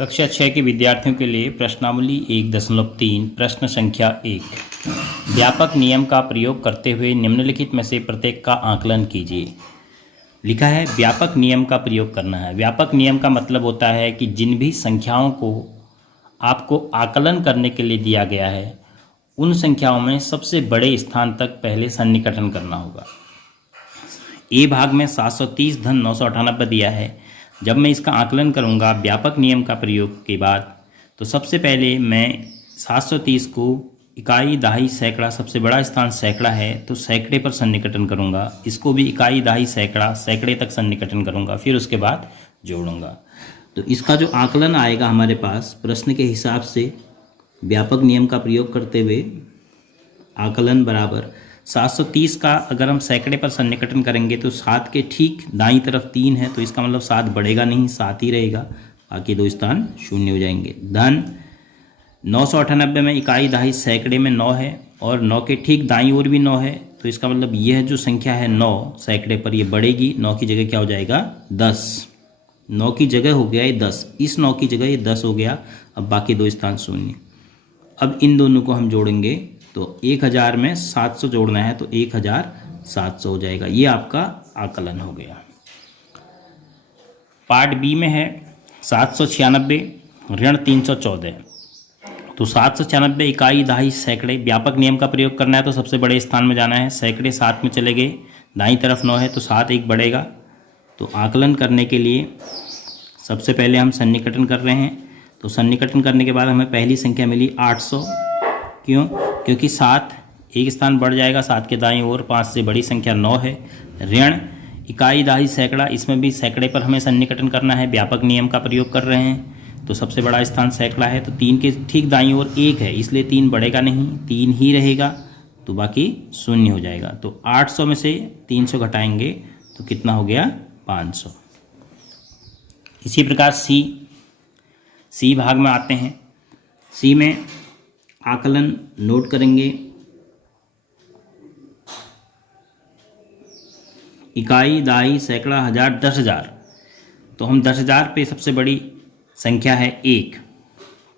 कक्षा 6 के विद्यार्थियों के लिए प्रश्नावली 1.3 प्रश्न संख्या 1। व्यापक नियम का प्रयोग करते हुए निम्नलिखित में से प्रत्येक का आकलन कीजिए। लिखा है व्यापक नियम का प्रयोग करना है। व्यापक नियम का मतलब होता है कि जिन भी संख्याओं को आपको आकलन करने के लिए दिया गया है उन संख्याओं में सबसे बड़े स्थान तक पहले सन्निकटन करना होगा। ए भाग में 730 धन 998 दिया है। जब मैं इसका आकलन करूंगा व्यापक नियम का प्रयोग के बाद, तो सबसे पहले मैं 730 को इकाई दहाई सैकड़ा, सबसे बड़ा स्थान सैकड़ा है तो सैकड़े पर सन्निकटन करूंगा। इसको भी इकाई दहाई सैकड़ा, सैकड़े तक सन्निकटन करूंगा, फिर उसके बाद जोड़ूंगा। तो इसका जो आकलन आएगा हमारे पास प्रश्न के हिसाब से व्यापक नियम का प्रयोग करते हुए आकलन बराबर 730 का अगर हम सैकड़े पर सन्निकटन करेंगे तो 7 के ठीक दाईं तरफ 3 है, तो इसका मतलब 7 बढ़ेगा नहीं, 7 ही रहेगा, बाकी 2 स्थान शून्य हो जाएंगे। धन 998 में इकाई दहाई सैकड़े में 9 है और 9 के ठीक दाईं ओर भी 9 है, तो इसका मतलब यह जो संख्या है 9 सैकड़े पर ये बढ़ेगी। 9 की जगह क्या हो जाएगा 10, 9 की जगह हो गया ये 10, इस 9 की जगह ये 10 हो गया। अब बाकी 2 स्थान शून्य। अब इन दोनों को हम जोड़ेंगे तो 1000 में 700 जोड़ना है तो 1700 हो जाएगा। ये आपका आकलन हो गया। पार्ट बी में है 796 ऋण 314। तो 796 इकाई दहाई सैकड़े, व्यापक नियम का प्रयोग करना है तो सबसे बड़े स्थान में जाना है। सैकड़े 7 में चले गए, दाईं तरफ 9 है तो 7 एक बढ़ेगा। तो आकलन करने के लिए सबसे पहले हम सन्निकटन कर रहे हैं। तो सन्निकटन करने के बाद हमें पहली संख्या मिली 800। क्यों? क्योंकि 7 एक स्थान बढ़ जाएगा, 7 के दाईं ओर 5 से बड़ी संख्या 9 है। ऋण इकाई दहाई सैकड़ा, इसमें भी सैकड़े पर हमें सन्निकटन करना है, व्यापक नियम का प्रयोग कर रहे हैं तो सबसे बड़ा स्थान सैकड़ा है। तो 3 के ठीक दाईं ओर 1 है, इसलिए 3 बढ़ेगा नहीं, 3 ही रहेगा, तो बाकी शून्य हो जाएगा। तो 800 में से 300 घटाएंगे तो कितना हो गया 500। इसी प्रकार सी भाग में आते हैं। सी में आकलन नोट करेंगे। इकाई दहाई सैकड़ा हजार 10,000, तो हम 10,000 पे सबसे बड़ी संख्या है 1,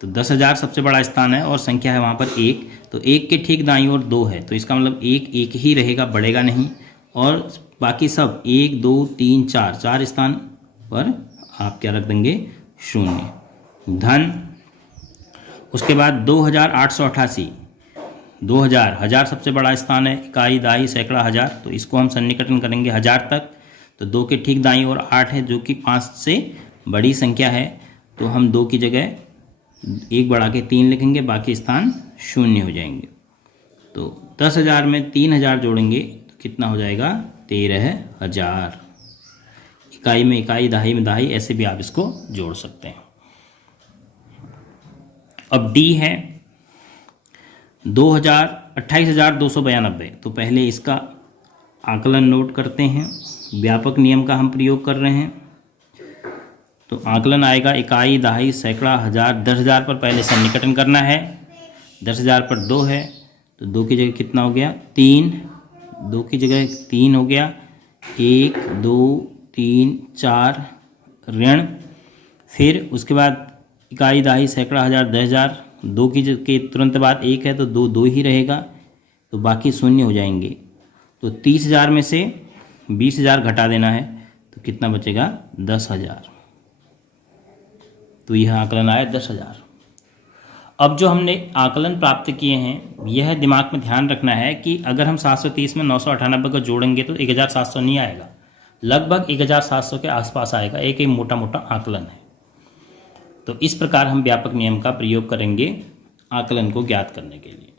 तो 10,000 सबसे बड़ा स्थान है और संख्या है वहाँ पर 1, तो 1 के ठीक दाईं ओर 2 है, तो इसका मतलब 1 ही रहेगा, बढ़ेगा नहीं। और बाकी सब 1 2 3 4 स्थान पर आप क्या रख देंगे शून्य। धन उसके बाद 2888, 2000, 1000 सबसे बड़ा स्थान है, इकाई दहाई सैकड़ा 1000, तो इसको हम सन्निकटन करेंगे 1000 तक। तो 2 के ठीक दाईं ओर 8 है जो कि 5 से बड़ी संख्या है, तो हम 2 की जगह 1 बढ़ा के 3 लिखेंगे, बाकी स्थान शून्य हो जाएंगे। तो 10,000 में 3000 जोड़ेंगे तो कितना हो जाएगा 13,000। इकाई में इकाई, दहाई में दहाई, ऐसे भी आप इसको जोड़ सकते हैं। अब डी है 28,292, तो पहले इसका आकलन नोट करते हैं। व्यापक नियम का हम प्रयोग कर रहे हैं तो आकलन आएगा इकाई दहाई सैकड़ा 1000, 10,000 पर पहले सन्निकटन करना है। 10,000 पर 2 है तो 2 की जगह कितना हो गया 3, 2 की जगह 3 हो गया, 1 2 3 4 ऋण, फिर उसके बाद इकाई दहाई सैकड़ा 1000, 10,000, 2 के तुरंत बाद 1 है तो 2 ही रहेगा, तो बाकी शून्य हो जाएंगे। तो 30,000 में से 20,000 घटा देना है तो कितना बचेगा 10,000। तो यह आकलन आया 10,000। अब जो हमने आकलन प्राप्त किए हैं यह दिमाग में ध्यान रखना है कि अगर हम 730 में 998 को जोड़ेंगे तो 1700 नहीं आएगा, लगभग 1700 के आसपास आएगा। एक मोटा मोटा आकलन है। तो इस प्रकार हम व्यापक नियम का प्रयोग करेंगे आकलन को ज्ञात करने के लिए।